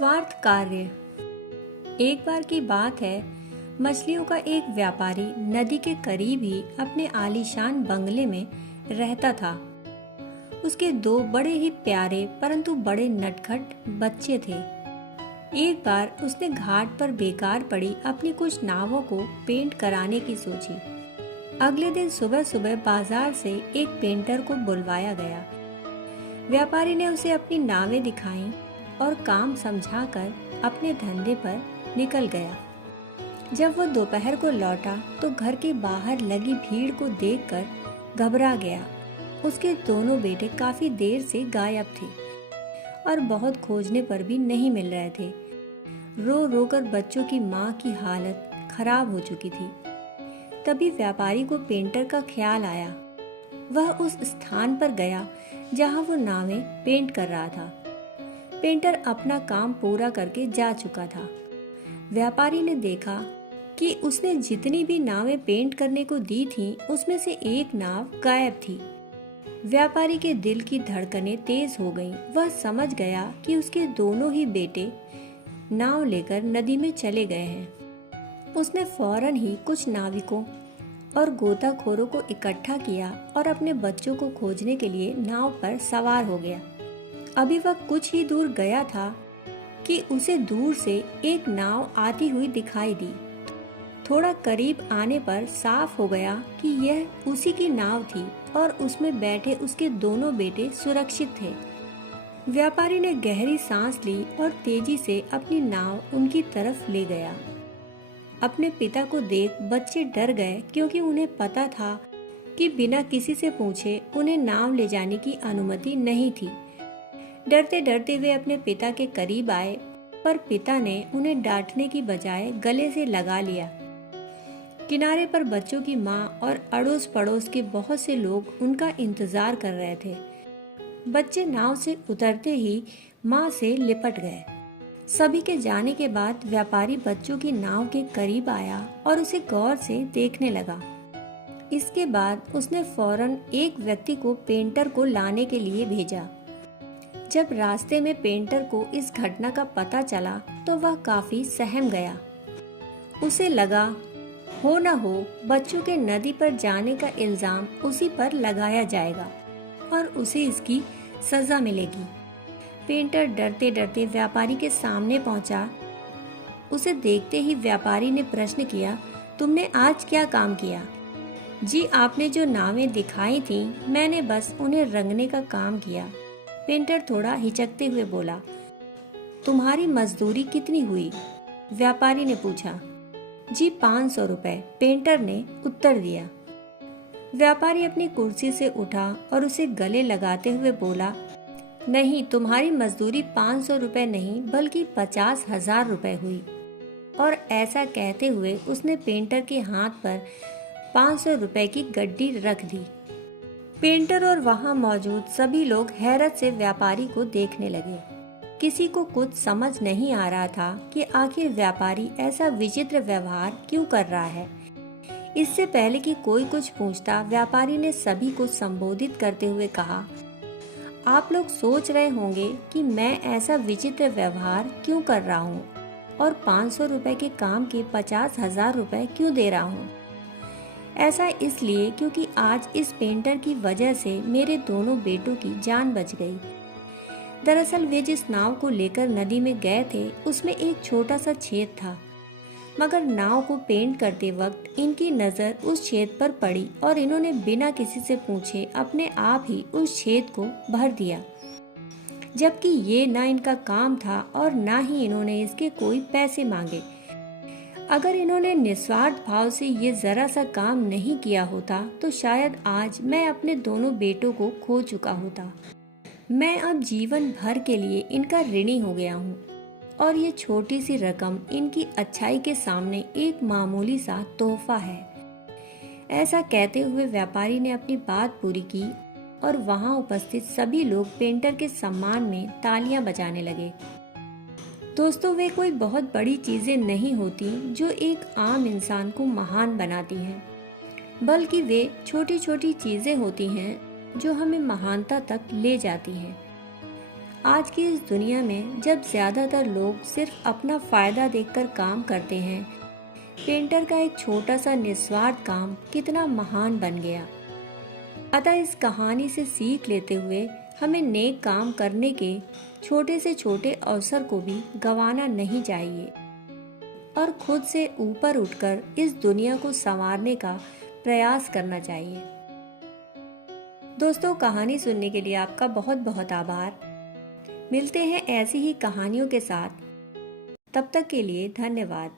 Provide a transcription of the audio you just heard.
निस्वार्थ कार्य। एक बार की बात है, मछलियों का एक व्यापारी नदी के करीब ही अपने आलीशान बंगले में रहता था। उसके दो बड़े ही प्यारे परंतु बड़े नटखट बच्चे थे। एक बार उसने घाट पर बेकार पड़ी अपनी कुछ नावों को पेंट कराने की सोची। अगले दिन सुबह सुबह बाजार से एक पेंटर को बुलवाया गया। व्यापारी ने उसे अपनी नावें दिखाईं और काम समझाकर अपने धंधे पर निकल गया। जब वो दोपहर को लौटा तो घर के बाहर लगी भीड़ को देखकर घबरा गया। उसके दोनों बेटे काफी देर से गायब थे और बहुत खोजने पर भी नहीं मिल रहे थे। रो रो कर बच्चों की माँ की हालत खराब हो चुकी थी। तभी व्यापारी को पेंटर का ख्याल आया। वह उस स्थान पर गया जहाँ वो नावें पेंट कर रहा था। पेंटर अपना काम पूरा करके जा चुका था। व्यापारी ने देखा कि उसने जितनी भी नावें पेंट करने को दी थीं, उसमें से एक नाव गायब थी। व्यापारी के दिल की धड़कनें तेज हो गईं। वह समझ गया कि उसके दोनों ही बेटे नाव लेकर नदी में चले गए हैं। उसने फौरन ही कुछ नाविकों और गोताखोरों को इकट्ठा किया और अपने बच्चों को खोजने के लिए नाव पर सवार हो गया। अभी वह कुछ ही दूर गया था कि उसे दूर से एक नाव आती हुई दिखाई दी। थोड़ा करीब आने पर साफ हो गया कि यह उसी की नाव थी और उसमें बैठे उसके दोनों बेटे सुरक्षित थे। व्यापारी ने गहरी सांस ली और तेजी से अपनी नाव उनकी तरफ ले गया। अपने पिता को देख बच्चे डर गए, क्योंकि उन्हें पता था कि बिना किसी से पूछे उन्हें नाव ले जाने की अनुमति नहीं थी। डरते डरते वे अपने पिता के करीब आए, पर पिता ने उन्हें डांटने की बजाय गले से लगा लिया। किनारे पर बच्चों की माँ और अड़ोस पड़ोस के बहुत से लोग उनका इंतजार कर रहे थे। बच्चे नाव से उतरते ही माँ से लिपट गए। सभी के जाने के बाद व्यापारी बच्चों की नाव के करीब आया और उसे गौर से देखने लगा। इसके बाद उसने फौरन एक व्यक्ति को पेंटर को लाने के लिए भेजा। जब रास्ते में पेंटर को इस घटना का पता चला तो वह काफी सहम गया। उसे लगा, हो न हो बच्चों के नदी पर जाने का इल्जाम उसी पर लगाया जाएगा और उसे इसकी सजा मिलेगी। पेंटर डरते डरते व्यापारी के सामने पहुंचा। उसे देखते ही व्यापारी ने प्रश्न किया, तुमने आज क्या काम किया? जी, आपने जो नावें दिखाई थीं, मैंने बस उन्हें रंगने का काम किया। पेंटर थोड़ा हिचकते हुए बोला। तुम्हारी मजदूरी कितनी हुई? व्यापारी ने पूछा। जी, 500 रुपए, पेंटर ने उत्तर दिया। व्यापारी अपनी कुर्सी से उठा और उसे गले लगाते हुए बोला, नहीं, तुम्हारी मजदूरी 500 रुपए नहीं बल्कि 50,000 रुपए हुई। और ऐसा कहते हुए उसने पेंटर के हाथ पर 500 रुपए की गड्डी रख दी। पेंटर और वहां मौजूद सभी लोग हैरत से व्यापारी को देखने लगे। किसी को कुछ समझ नहीं आ रहा था कि आखिर व्यापारी ऐसा विचित्र व्यवहार क्यों कर रहा है। इससे पहले कि कोई कुछ पूछता, व्यापारी ने सभी को संबोधित करते हुए कहा, आप लोग सोच रहे होंगे कि मैं ऐसा विचित्र व्यवहार क्यों कर रहा हूँ और 500 रुपए के काम के 50,000 रुपए क्यों दे रहा हूँ। ऐसा इसलिए क्योंकि आज इस पेंटर की वजह से मेरे दोनों बेटों की जान बच गई। दरअसल वे जिस नाव को लेकर नदी में गए थे, उसमें एक छोटा सा छेद था, मगर नाव को पेंट करते वक्त इनकी नज़र उस छेद पर पड़ी और इन्होंने बिना किसी से पूछे अपने आप ही उस छेद को भर दिया, जबकि ये ना इनका काम था और ना ही इन्होंने इसके कोई पैसे मांगे। अगर इन्होंने निस्वार्थ भाव से ये जरा सा काम नहीं किया होता तो शायद आज मैं अपने दोनों बेटों को खो चुका होता। मैं अब जीवन भर के लिए इनका ऋणी हो गया हूँ और ये छोटी सी रकम इनकी अच्छाई के सामने एक मामूली सा तोहफा है। ऐसा कहते हुए व्यापारी ने अपनी बात पूरी की और वहां उपस्थित सभी लोग पेंटर के सम्मान में तालियां बजाने लगे। दोस्तों, वे कोई बहुत बड़ी चीजें नहीं होती जो एक आम इंसान को महान बनाती हैं, बल्कि वे छोटी छोटी चीजें होती हैं जो हमें महानता तक ले जाती हैं। आज की इस दुनिया में जब ज़्यादातर लोग सिर्फ अपना फ़ायदा देखकर काम करते हैं, पेंटर का एक छोटा सा निस्वार्थ काम कितना महान बन गया। अतः इस कहानी से सीख लेते हुए हमें नेक काम करने के छोटे से छोटे अवसर को भी गंवाना नहीं चाहिए और खुद से ऊपर उठकर इस दुनिया को संवारने का प्रयास करना चाहिए। दोस्तों, कहानी सुनने के लिए आपका बहुत बहुत आभार। मिलते हैं ऐसी ही कहानियों के साथ। तब तक के लिए धन्यवाद।